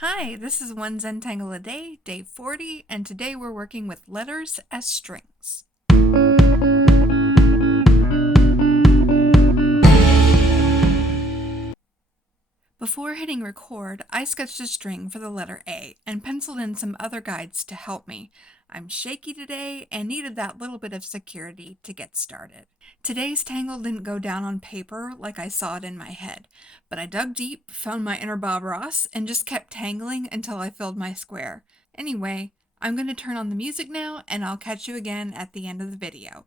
Hi, this is One Zentangle a Day, day 40, and today we're working with letters as strings. Before hitting record, I sketched a string for the letter A and penciled in some other guides to help me. I'm shaky today and needed that little bit of security to get started. Today's tangle didn't go down on paper like I saw it in my head, but I dug deep, found my inner Bob Ross, and just kept tangling until I filled my square. Anyway, I'm going to turn on the music now and I'll catch you again at the end of the video.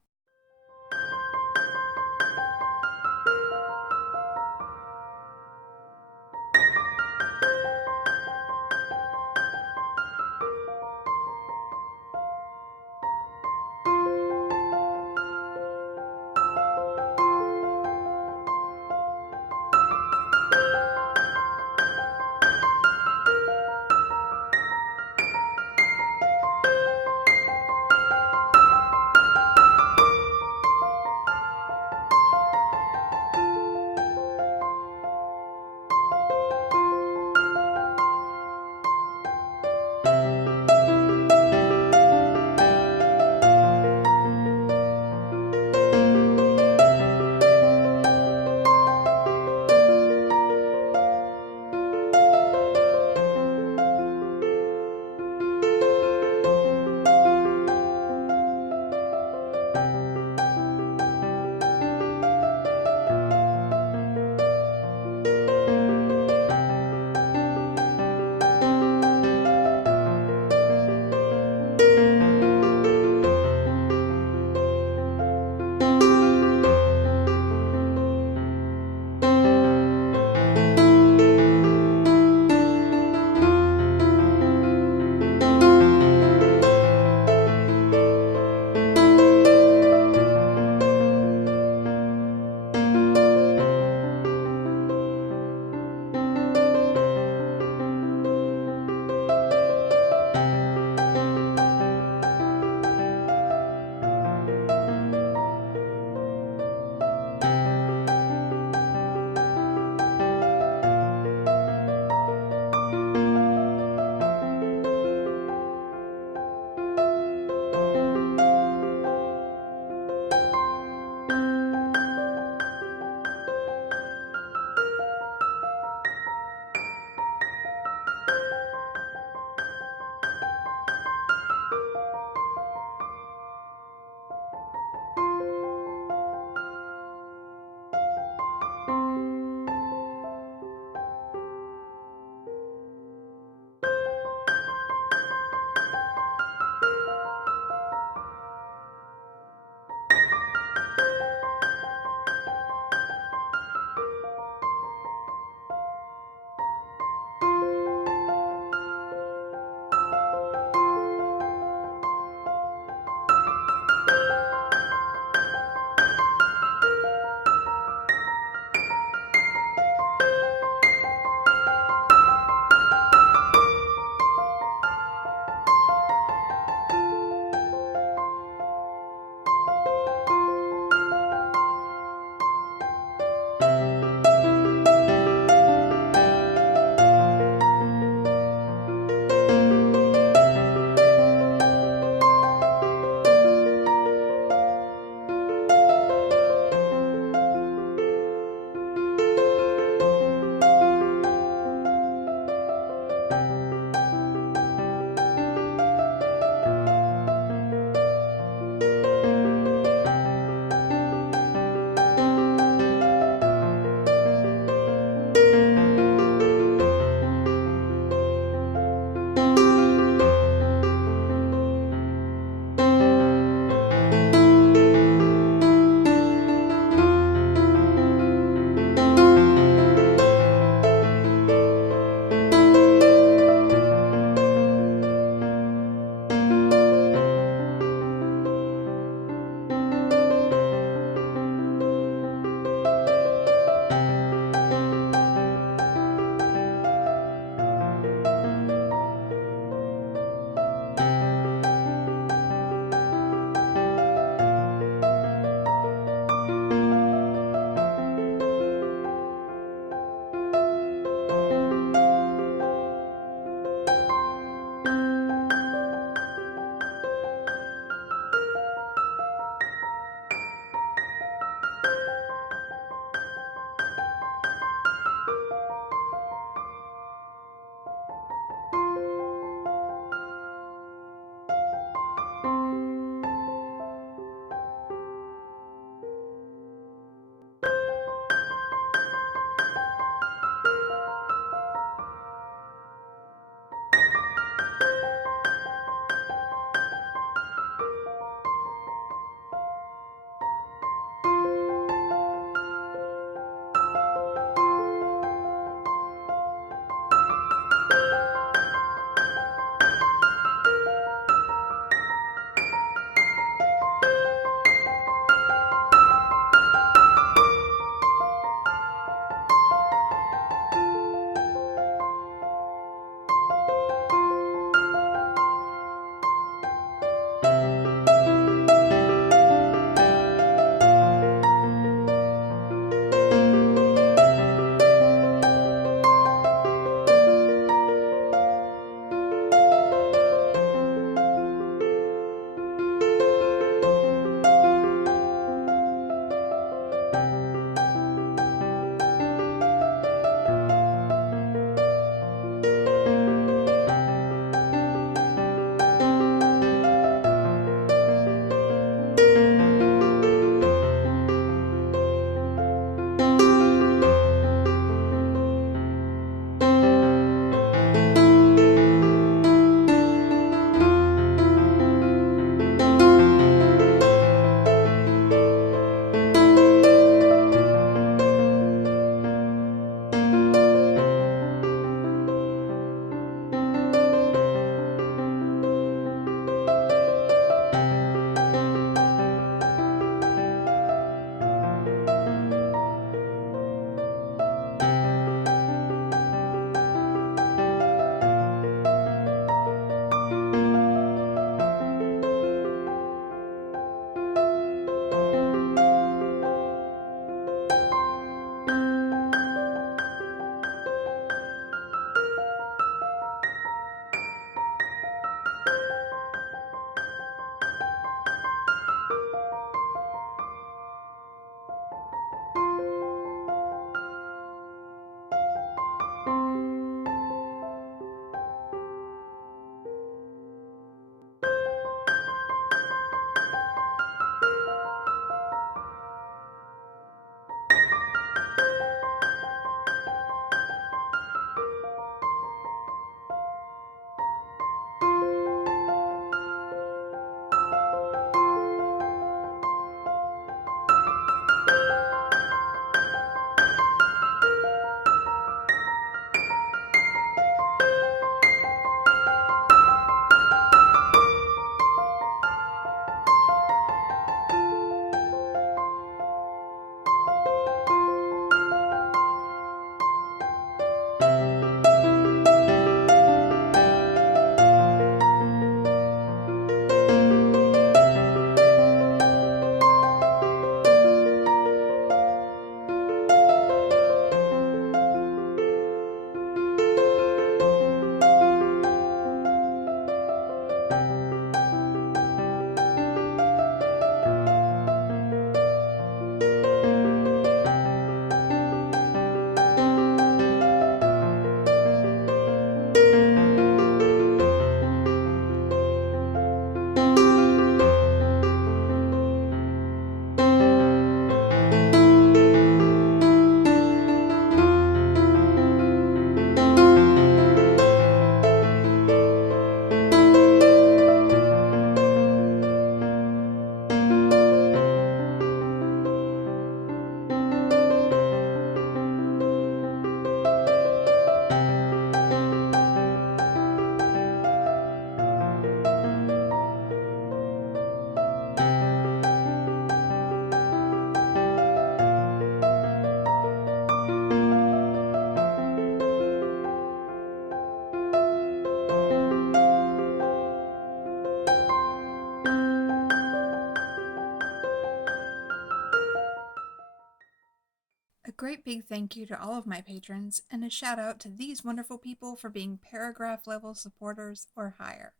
great big thank you to all of my patrons, and a shout out to these wonderful people for being paragraph level supporters or higher: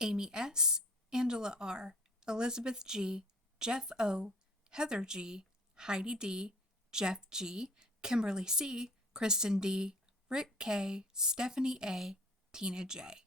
Amy S., Angela R., Elizabeth G., Jeff O., Heather G., Heidi D., Jeff G., Kimberly C., Kristen D., Rick K., Stephanie A., Tina J.